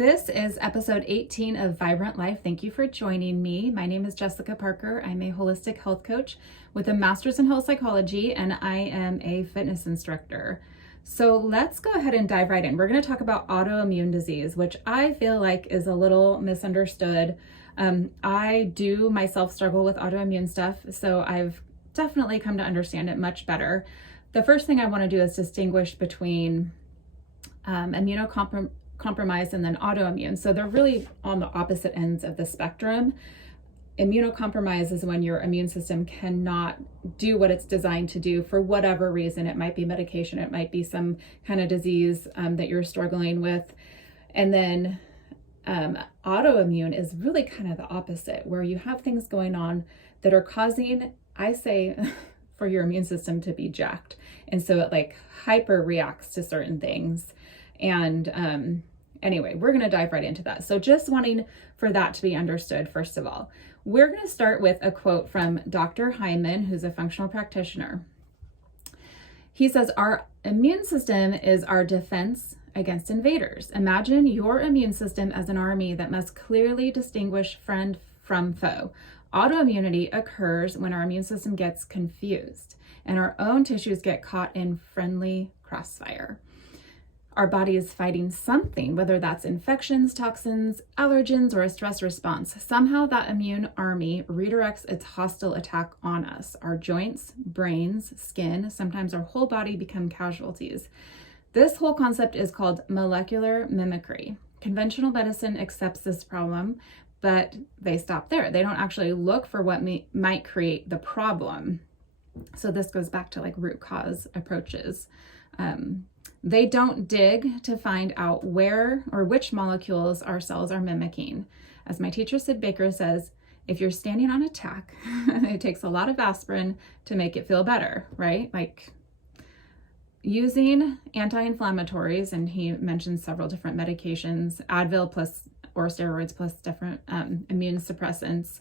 This is episode 18 of Vibrant Life. Thank you for joining me. My name is Jessica Parker. I'm a holistic health coach with a master's in health psychology, and I am a fitness instructor. So let's go ahead and dive right in. We're going to talk about autoimmune disease, which I feel like is a little misunderstood. I do myself struggle with autoimmune stuff, so I've definitely come to understand it much better. The first thing I want to do is distinguish between immunocompromised and then autoimmune. So they're really on the opposite ends of the spectrum. Immunocompromised is when your immune system cannot do what it's designed to do for whatever reason. It might be medication, it might be some kind of disease that you're struggling with. And then autoimmune is really kind of the opposite, where you have things going on that are causing, I say, for your immune system to be jacked. And so it like hyper reacts to certain things. And anyway, we're going to dive right into that. So just wanting for that to be understood, first of all, we're going to start with a quote from Dr. Hyman, who's a functional practitioner. He says, "Our immune system is our defense against invaders. Imagine your immune system as an army that must clearly distinguish friend from foe. Autoimmunity occurs when our immune system gets confused and our own tissues get caught in friendly crossfire. Our body is fighting something, whether that's infections, toxins, allergens, or a stress response. Somehow that immune army redirects its hostile attack on us. Our joints, brains, skin, sometimes our whole body become casualties. This whole concept is called molecular mimicry. Conventional medicine accepts this problem, but they stop there. They don't actually look for what might create the problem. So this goes back to like root cause approaches. They don't dig to find out where or which molecules our cells are mimicking. As my teacher Sid Baker says, if you're standing on attack, it takes a lot of aspirin to make it feel better, right? Like using anti-inflammatories, and he mentions several different medications, Advil plus or steroids plus different immune suppressants,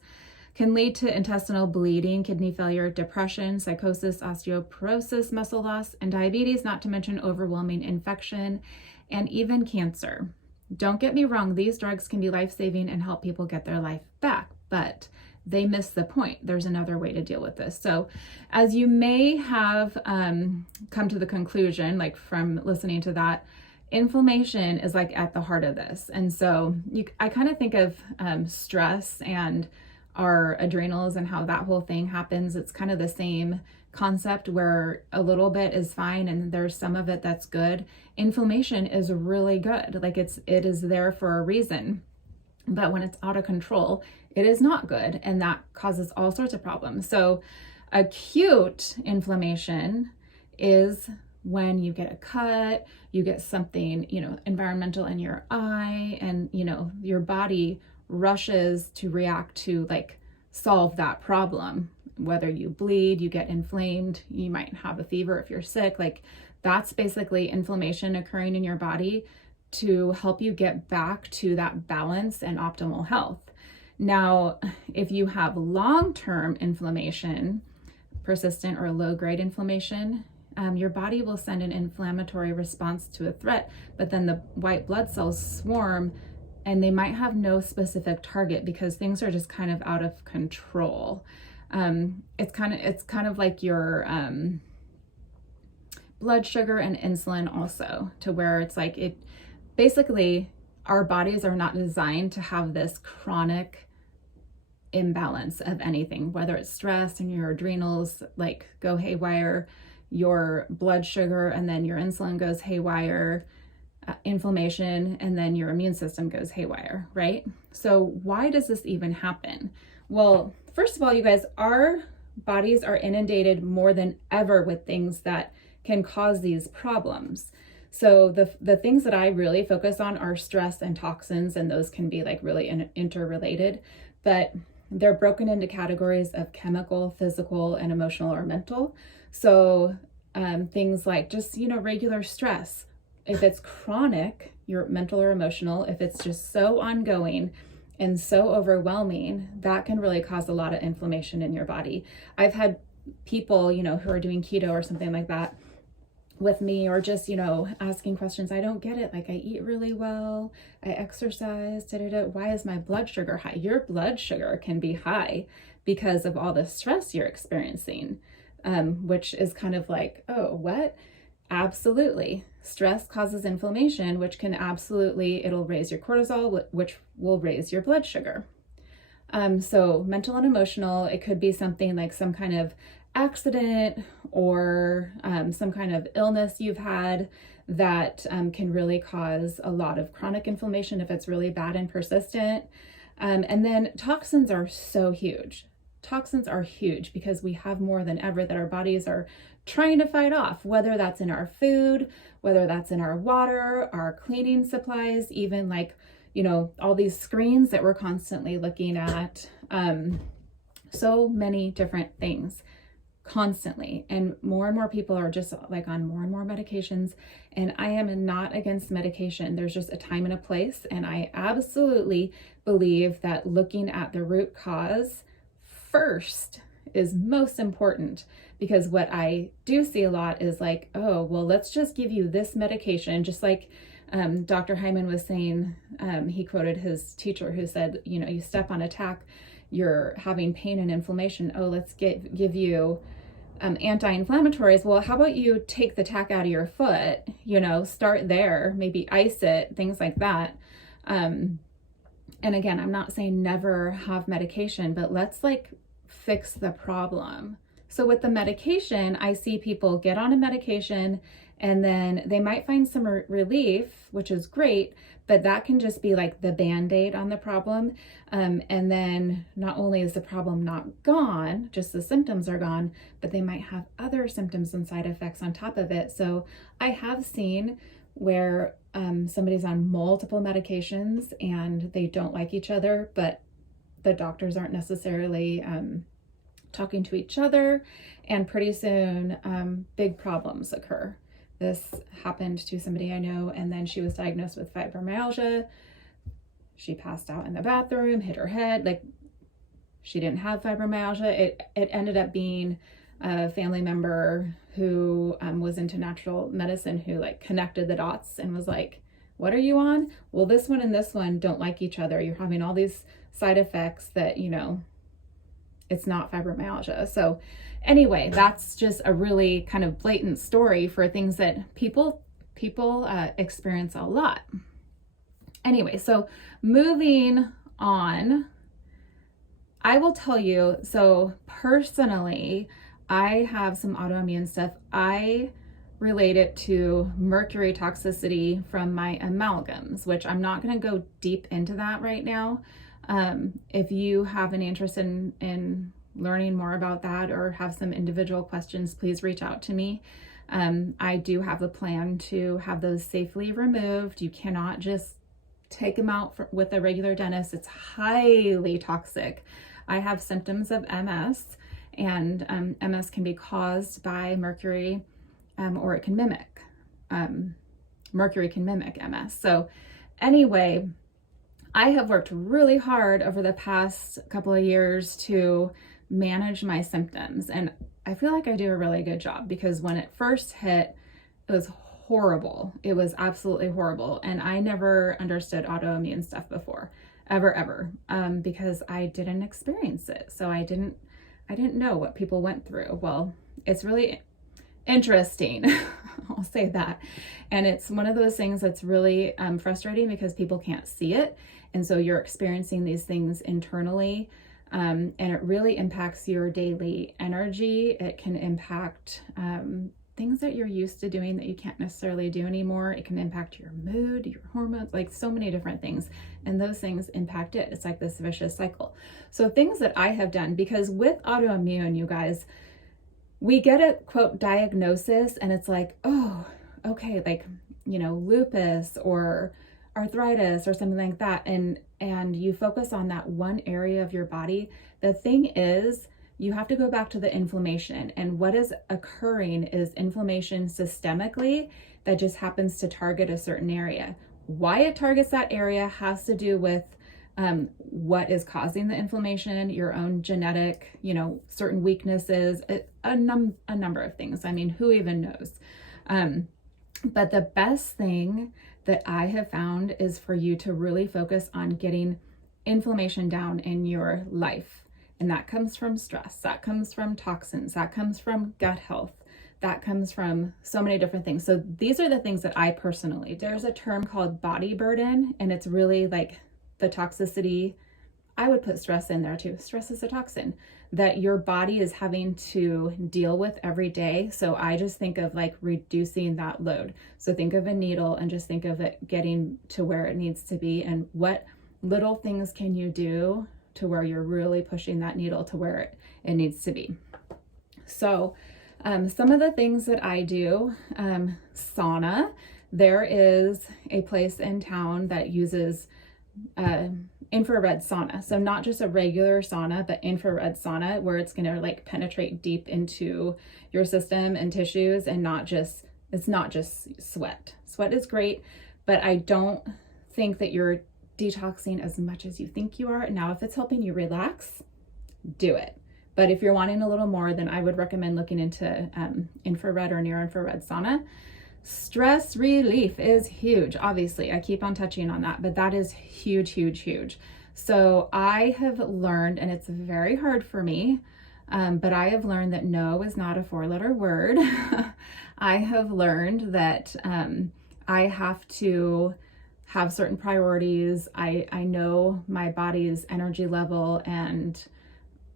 can lead to intestinal bleeding, kidney failure, depression, psychosis, osteoporosis, muscle loss, and diabetes, not to mention overwhelming infection and even cancer. Don't get me wrong, these drugs can be life-saving and help people get their life back, but they miss the point. There's another way to deal with this. So as you may have come to the conclusion, like from listening to that, inflammation is like at the heart of this. And so I kind of think of stress and our adrenals and how that whole thing happens. It's kind of the same concept where a little bit is fine and there's some of it that's good. Inflammation is really good. Like it is there for a reason. But when it's out of control, it is not good, and that causes all sorts of problems. So acute inflammation is when you get a cut, you get something, environmental in your eye, and, your body rushes to react to like solve that problem. Whether you bleed, you get inflamed, you might have a fever if you're sick, like that's basically inflammation occurring in your body to help you get back to that balance and optimal health. Now, if you have long-term inflammation, persistent or low-grade inflammation, your body will send an inflammatory response to a threat, but then the white blood cells swarm and they might have no specific target because things are just kind of out of control. It's kind of like your blood sugar and insulin also, to where it's like basically our bodies are not designed to have this chronic imbalance of anything, whether it's stress and your adrenals like go haywire, your blood sugar and then your insulin goes haywire, inflammation, and then your immune system goes haywire, right? So why does this even happen? Well, first of all, you guys, our bodies are inundated more than ever with things that can cause these problems. So the things that I really focus on are stress and toxins, and those can be like really interrelated, but they're broken into categories of chemical, physical, and emotional or mental. So things like just, regular stress. If it's chronic, you're mental or emotional, if it's just so ongoing and so overwhelming, that can really cause a lot of inflammation in your body. I've had people, who are doing keto or something like that, with me, or just, you know, asking questions. I don't get it. Like, I eat really well, I exercise, why is my blood sugar high? Your blood sugar can be high because of all the stress you're experiencing, which is kind of like, oh, what? Absolutely. Stress causes inflammation, which can it'll raise your cortisol, which will raise your blood sugar. So mental and emotional, it could be something like some kind of accident or some kind of illness you've had that can really cause a lot of chronic inflammation if it's really bad and persistent. And then toxins are so huge. Toxins are huge because we have more than ever that our bodies are trying to fight off, whether that's in our food, whether that's in our water, our cleaning supplies, even like, you know, all these screens that we're constantly looking at. So many different things constantly, and more people are just like on more and more medications. And I am not against medication. There's just a time and a place, and I absolutely believe that looking at the root cause first is most important, because what I do see a lot is like, oh, well, let's just give you this medication, just like Dr. Hyman was saying. He quoted his teacher who said, you know, you step on a tack, you're having pain and inflammation. Oh, let's give you anti-inflammatories. Well, how about you take the tack out of your foot, you know, start there, maybe ice it, things like that. And again, I'm not saying never have medication, but let's like fix the problem. So with the medication, I see people get on a medication and then they might find some relief, which is great, but that can just be like the bandaid on the problem. And then not only is the problem not gone, just the symptoms are gone, but they might have other symptoms and side effects on top of it. So I have seen where somebody's on multiple medications and they don't like each other, but the doctors aren't necessarily talking to each other, and pretty soon big problems occur. This happened to somebody I know, and then she was diagnosed with fibromyalgia. She passed out in the bathroom, hit her head. Like, she didn't have fibromyalgia. It ended up being a family member who was into natural medicine, who like connected the dots and was like, what are you on? Well, this one and this one don't like each other. You're having all these side effects that, you know, it's not fibromyalgia. So anyway, that's just a really kind of blatant story for things that people experience a lot. Anyway, so moving on, I will tell you, so personally, I have some autoimmune stuff. I relate it to mercury toxicity from my amalgams, which I'm not going to go deep into that right now. If you have any interest in learning more about that or have some individual questions, please reach out to me. I do have a plan to have those safely removed. You cannot just take them out with a regular dentist. It's highly toxic. I have symptoms of MS, and MS can be caused by mercury, or it can mimic. Mercury can mimic MS. So anyway, I have worked really hard over the past couple of years to manage my symptoms, and I feel like I do a really good job, because when it first hit, it was horrible. It was absolutely horrible, and I never understood autoimmune stuff before, ever, because I didn't experience it, so I didn't know what people went through. Well, it's really interesting. I'll say that. And it's one of those things that's really frustrating, because people can't see it. And so you're experiencing these things internally, and it really impacts your daily energy. It can impact things that you're used to doing that you can't necessarily do anymore. It can impact your mood, your hormones, like so many different things. And those things impact it. It's like this vicious cycle. So things that I have done, because with autoimmune, you guys, we get a quote diagnosis and it's like, oh, okay, like, you know, lupus or arthritis or something like that. And you focus on that one area of your body. The thing is, you have to go back to the inflammation, and what is occurring is inflammation systemically that just happens to target a certain area. Why it targets that area has to do with what is causing the inflammation, your own genetic, you know, certain weaknesses, a number of things. I mean, who even knows? But the best thing that I have found is for you to really focus on getting inflammation down in your life. And that comes from stress, that comes from toxins, that comes from gut health, that comes from so many different things. So these are the things that I personally do. There's a term called body burden, and it's really like the toxicity. I would put stress in there too. Stress is a toxin that your body is having to deal with every day. So I just think of like reducing that load. So think of a needle and just think of it getting to where it needs to be, and what little things can you do to where you're really pushing that needle to where it needs to be. So some of the things that I do, sauna. There is a place in town that uses infrared sauna. So not just a regular sauna, but infrared sauna, where it's going to like penetrate deep into your system and tissues, and it's not just sweat. Sweat is great, but I don't think that you're detoxing as much as you think you are. Now, if it's helping you relax, do it. But if you're wanting a little more, then I would recommend looking into infrared or near infrared sauna. Stress relief is huge. Obviously, I keep on touching on that, but that is huge, huge, huge. So I have learned, and it's very hard for me, but I have learned that no is not a 4-letter word. I have learned that I have to have certain priorities. I know my body's energy level, and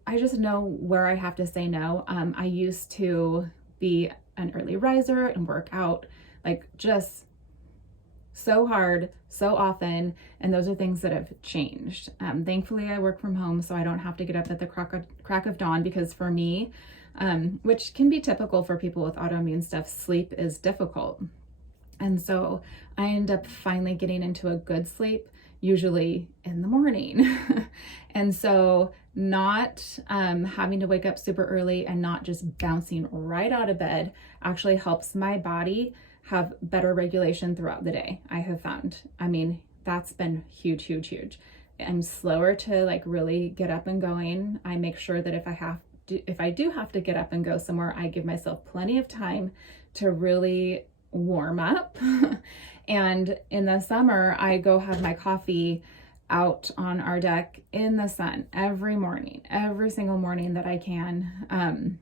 I just know where I have to say no. I used to be an early riser and work out like just so hard, so often, and those are things that have changed. Thankfully, I work from home, so I don't have to get up at the crack of dawn, because for me, which can be typical for people with autoimmune stuff, sleep is difficult. And so I end up finally getting into a good sleep, usually in the morning. And so not having to wake up super early and not just bouncing right out of bed actually helps my body have better regulation throughout the day, I have found. I mean, that's been huge, huge, huge. I'm slower to like really get up and going. I make sure that if I do have to get up and go somewhere, I give myself plenty of time to really warm up. And in the summer, I go have my coffee out on our deck in the sun every morning, every single morning that I can.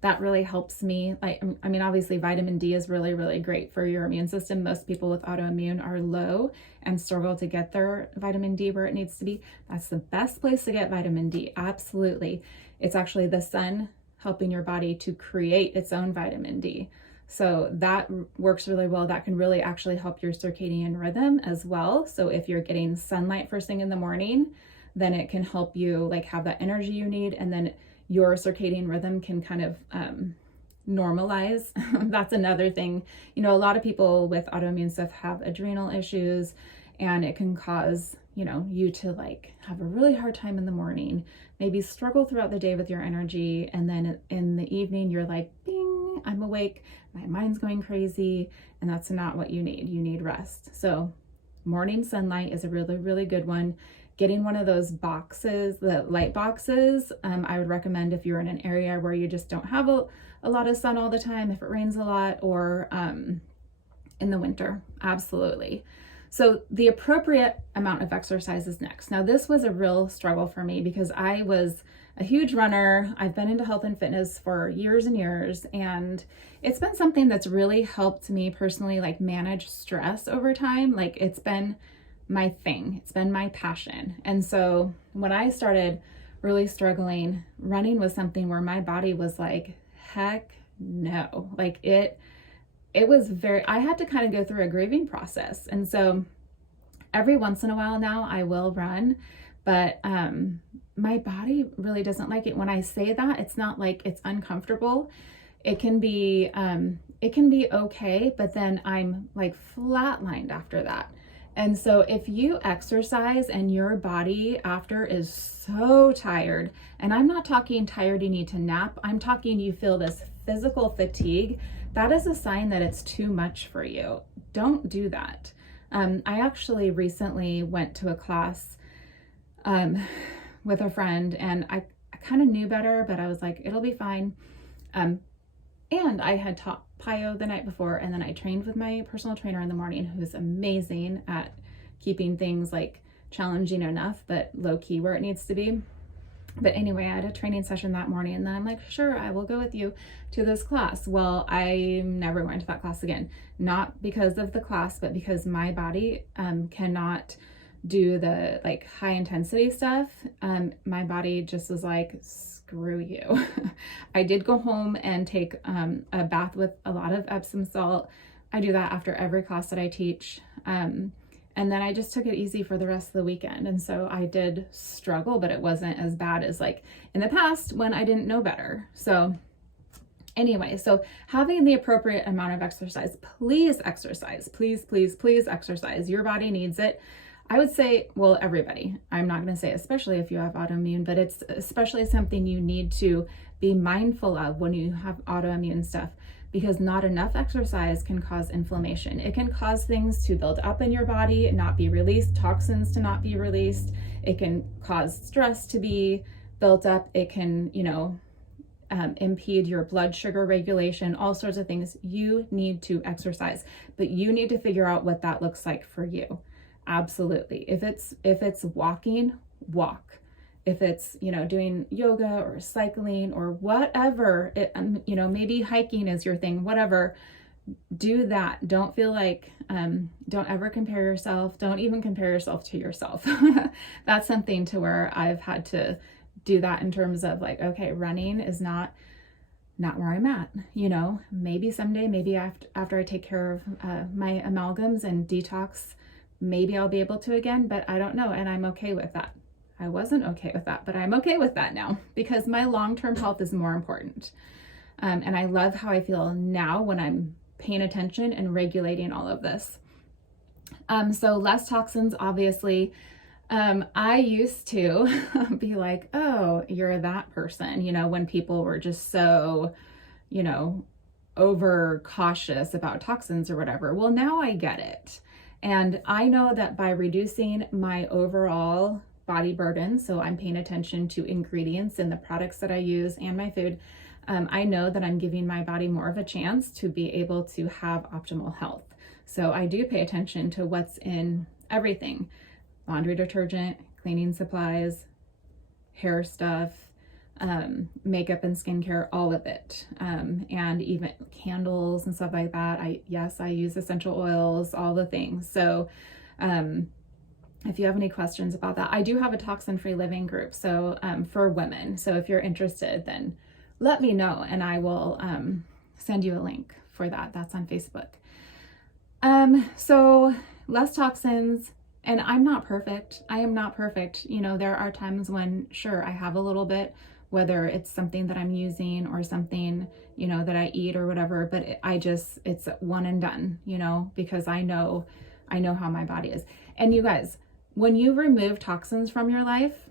That really helps me. I mean, obviously vitamin D is really, really great for your immune system. Most people with autoimmune are low and struggle to get their vitamin D where it needs to be. That's the best place to get vitamin D. Absolutely. It's actually the sun helping your body to create its own vitamin D. So that works really well. That can really actually help your circadian rhythm as well. So if you're getting sunlight first thing in the morning, then it can help you like have that energy you need, and then your circadian rhythm can kind of normalize. That's another thing. You know, a lot of people with autoimmune stuff have adrenal issues, and it can cause, you know, you to like have a really hard time in the morning, maybe struggle throughout the day with your energy, and then in the evening you're like, bing, I'm awake, my mind's going crazy, and that's not what you need. You need rest. So morning sunlight is a really, really good one. Getting one of those boxes, the light boxes, I would recommend if you're in an area where you just don't have a lot of sun all the time, if it rains a lot, or in the winter, absolutely. So the appropriate amount of exercise is next. Now, this was a real struggle for me because I was a huge runner. I've been into health and fitness for years and years, and it's been something that's really helped me personally, like manage stress over time. Like it's been my thing. It's been my passion. And so when I started really struggling, running was something where my body was like, heck no. Like it was I had to kind of go through a grieving process. And so every once in a while now I will run, but my body really doesn't like it. When I say that, it's not like it's uncomfortable. It can be okay, but then I'm like flatlined after that. And so if you exercise and your body after is so tired, and I'm not talking tired you need to nap, I'm talking you feel this physical fatigue, that is a sign that it's too much for you. Don't do that. I actually recently went to a class with a friend, and I kind of knew better, but I was like, it'll be fine. And I had taught Pio the night before, and then I trained with my personal trainer in the morning, who's amazing at keeping things like challenging enough, but low key where it needs to be. But anyway, I had a training session that morning, and then I'm like, sure, I will go with you to this class. Well, I'm never going to that class again. Not because of the class, but because my body cannot do the like high intensity stuff. My body just was like, screw you. I did go home and take a bath with a lot of Epsom salt. I do that after every class that I teach. And then I just took it easy for the rest of the weekend. And so I did struggle, but it wasn't as bad as like in the past when I didn't know better. So anyway, so having the appropriate amount of exercise, please exercise, please, please, please exercise. Your body needs it. I would say, well, everybody, I'm not going to say, especially if you have autoimmune, but it's especially something you need to be mindful of when you have autoimmune stuff, because not enough exercise can cause inflammation. It can cause things to build up in your body and not be released, toxins to not be released. It can cause stress to be built up. It can, impede your blood sugar regulation, all sorts of things. You need to exercise, but you need to figure out what that looks like for you. Absolutely. If it's walking, walk. If it's, doing yoga or cycling or whatever, maybe hiking is your thing, whatever, do that. Don't feel like, don't ever compare yourself. Don't even compare yourself to yourself. That's something to where I've had to do that in terms of like, okay, running is not where I'm at, maybe someday, maybe after I take care of my amalgams and detox, maybe I'll be able to again, but I don't know. And I'm okay with that. I wasn't okay with that, but I'm okay with that now because my long-term health is more important. And I love how I feel now when I'm paying attention and regulating all of this. So less toxins, obviously. I used to be like, oh, you're that person, when people were just so, over cautious about toxins or whatever. Well, now I get it. And I know that by reducing my overall body burden, so I'm paying attention to ingredients in the products that I use and my food, I know that I'm giving my body more of a chance to be able to have optimal health. So I do pay attention to what's in everything: laundry detergent, cleaning supplies, hair stuff, makeup and skincare, all of it. And even candles and stuff like that. I use essential oils, all the things. So, if you have any questions about that, I do have a toxin-free living group. So, for women. So if you're interested, then let me know and I will, send you a link for that. That's on Facebook. So less toxins. And I'm not perfect. I am not perfect. There are times when, sure, I have a little bit, whether it's something that I'm using or something, that I eat or whatever, but it's one and done, because I know how my body is. And you guys, when you remove toxins from your life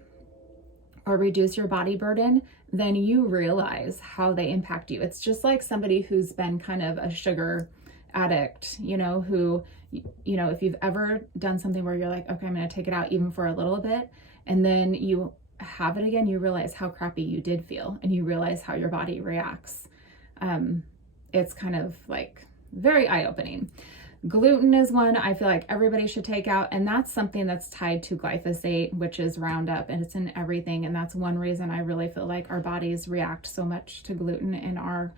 or reduce your body burden, then you realize how they impact you. It's just like somebody who's been kind of a sugar addict, who, if you've ever done something where you're like, okay, I'm going to take it out even for a little bit, and then you have it again, you realize how crappy you did feel and you realize how your body reacts. It's kind of like very eye-opening. Gluten is one I feel like everybody should take out, and that's something that's tied to glyphosate, which is Roundup, and it's in everything. And that's one reason I really feel like our bodies react so much to gluten in our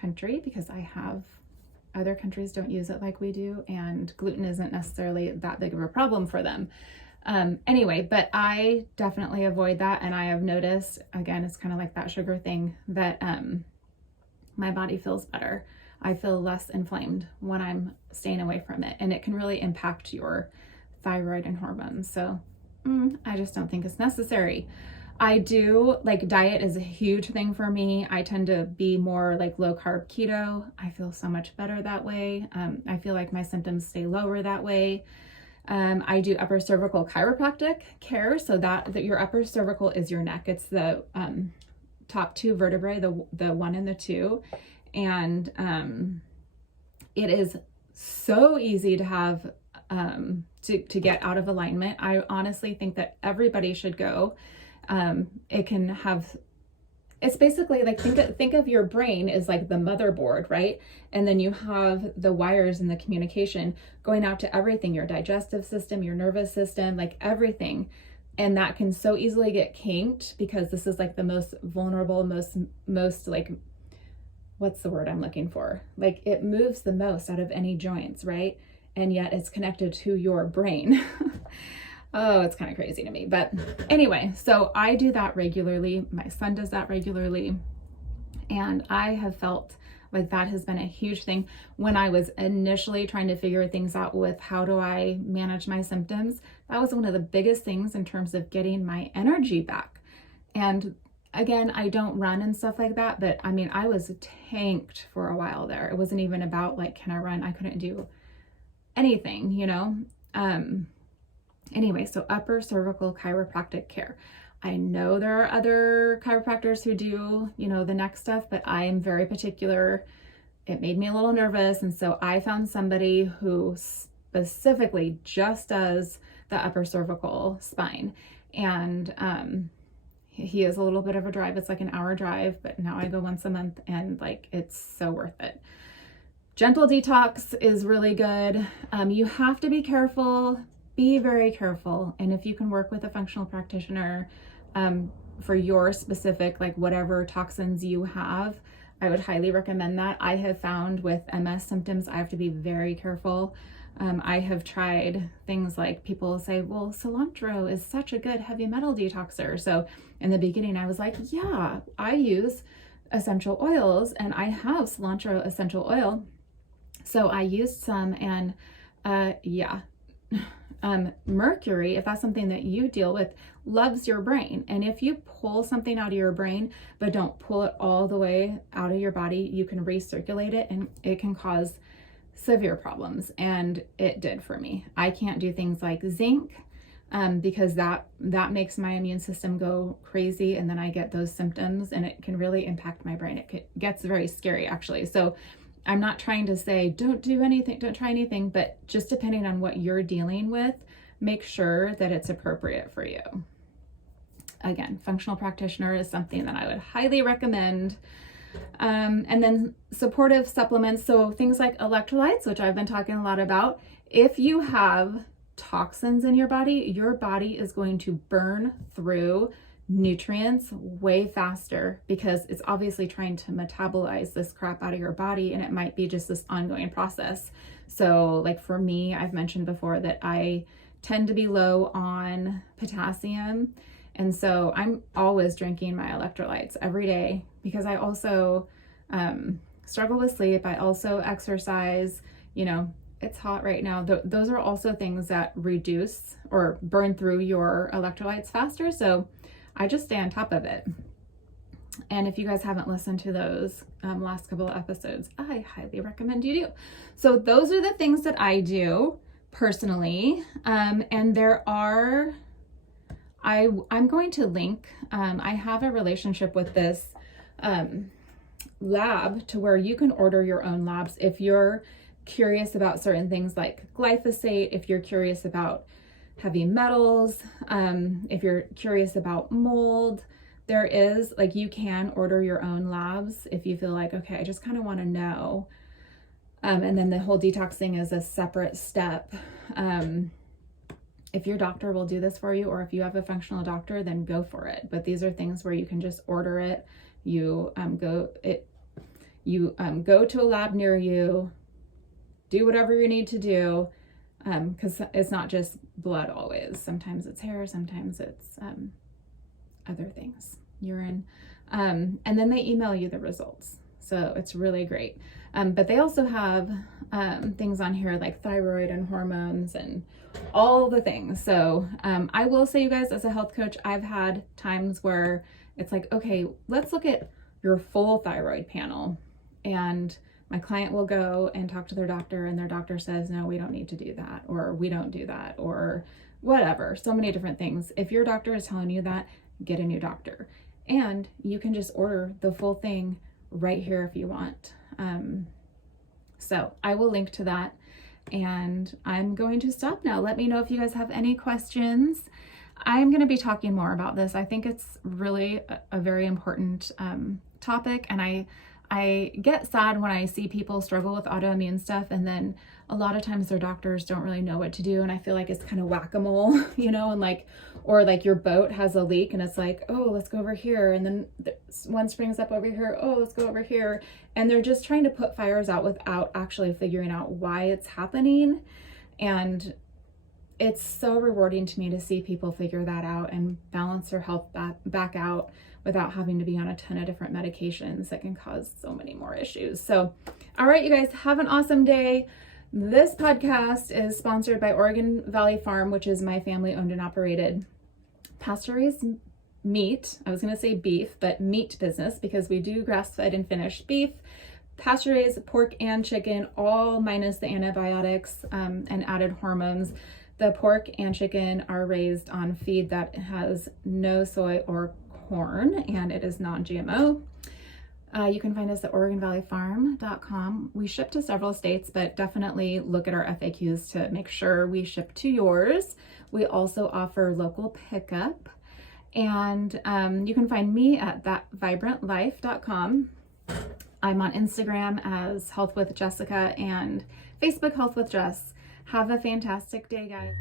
country, because other countries don't use it like we do, and gluten isn't necessarily that big of a problem for them. Anyway, but I definitely avoid that, and I have noticed, again, it's kind of like that sugar thing, that my body feels better. I feel less inflamed when I'm staying away from it, and it can really impact your thyroid and hormones. So I just don't think it's necessary. I do, like, diet is a huge thing for me. I tend to be more like low carb keto. I feel so much better that way. I feel like my symptoms stay lower that way. I do upper cervical chiropractic care, so that your upper cervical is your neck. It's the top two vertebrae, the one and the two. And it is so easy to have to get out of alignment. I honestly think that everybody should go. It can have it's basically like, think of your brain as like the motherboard, right? And then you have the wires and the communication going out to everything, your digestive system, your nervous system, like everything. And that can so easily get kinked because this is like the most vulnerable, most like, what's the word I'm looking for? Like it moves the most out of any joints, right? And yet it's connected to your brain. Oh, it's kind of crazy to me. But anyway, so I do that regularly. My son does that regularly. And I have felt like that has been a huge thing. When I was initially trying to figure things out with how do I manage my symptoms, that was one of the biggest things in terms of getting my energy back. And again, I don't run and stuff like that, but I mean, I was tanked for a while there. It wasn't even about like, can I run? I couldn't do anything, you know? Anyway, so upper cervical chiropractic care. I know there are other chiropractors who do, you know, the neck stuff, but I am very particular. It made me a little nervous. And so I found somebody who specifically just does the upper cervical spine. And he is a little bit of a drive. It's like an hour drive, but now I go once a month and like, it's so worth it. Gentle detox is really good. You have to be careful. Be very careful. And if you can work with a functional practitioner for your specific, like whatever toxins you have, I would highly recommend that. I have found with MS symptoms, I have to be very careful. I have tried things like people say, well, cilantro is such a good heavy metal detoxer. So in the beginning, I was like, yeah, I use essential oils and I have cilantro essential oil. So I used some and yeah. Mercury, if that's something that you deal with, loves your brain. And if you pull something out of your brain, but don't pull it all the way out of your body, you can recirculate it and it can cause severe problems. And it did for me. I can't do things like zinc because that makes my immune system go crazy. And then I get those symptoms and it can really impact my brain. It gets very scary actually. So I'm not trying to say, don't do anything, don't try anything, but just depending on what you're dealing with, make sure that it's appropriate for you. Again, functional practitioner is something that I would highly recommend. And then supportive supplements. So things like electrolytes, which I've been talking a lot about. If you have toxins in your body is going to burn through nutrients way faster because it's obviously trying to metabolize this crap out of your body, and it might be just this ongoing process. So like for me, I've mentioned before that I tend to be low on potassium, and so I'm always drinking my electrolytes every day because I also struggle with sleep. I also exercise, you know, it's hot right now. Those are also things that reduce or burn through your electrolytes faster. So I just stay on top of it. And if you guys haven't listened to those last couple of episodes, I highly recommend you do. So those are the things that I do personally. And there are, I'm going to link, I have a relationship with this lab to where you can order your own labs if you're curious about certain things like glyphosate, if you're curious about heavy metals, if you're curious about mold, there is like, you can order your own labs if you feel like, okay, I just kind of want to know. And then the whole detox thing is a separate step. If your doctor will do this for you, or if you have a functional doctor, then go for it. But these are things where you can just order it. You go to a lab near you, do whatever you need to do. Because it's not just blood always. Sometimes it's hair, sometimes it's other things, urine. And then they email you the results. So it's really great. But they also have things on here like thyroid and hormones and all the things. So I will say, you guys, as a health coach, I've had times where it's like, okay, let's look at your full thyroid panel. And my client will go and talk to their doctor, and their doctor says, no, we don't need to do that, or we don't do that, or whatever. So many different things. If your doctor is telling you that, get a new doctor. And you can just order the full thing right here if you want. So I will link to that. And I'm going to stop now. Let me know if you guys have any questions. I'm going to be talking more about this. I think it's really a very important topic, and I get sad when I see people struggle with autoimmune stuff, and then a lot of times their doctors don't really know what to do, and I feel like it's kind of whack-a-mole, you know, and like, or like your boat has a leak and it's like, oh, let's go over here, and then one springs up over here, oh, let's go over here, and they're just trying to put fires out without actually figuring out why it's happening. And it's so rewarding to me to see people figure that out and balance their health back out without having to be on a ton of different medications that can cause so many more issues. So, all right, you guys, have an awesome day. This podcast is sponsored by Oregon Valley Farm, which is my family owned and operated pasture-raised meat. I was going to say beef, but meat business, because we do grass-fed and finished beef, pasture-raised pork and chicken, all minus the antibiotics and added hormones. The pork and chicken are raised on feed that has no soy or corn, and it is non-GMO. You can find us at oregonvalleyfarm.com. We ship to several states, but definitely look at our FAQs to make sure we ship to yours. We also offer local pickup, and you can find me at thatvibrantlife.com. I'm on Instagram as healthwithjessica and Facebook healthwithjess. Have a fantastic day, guys.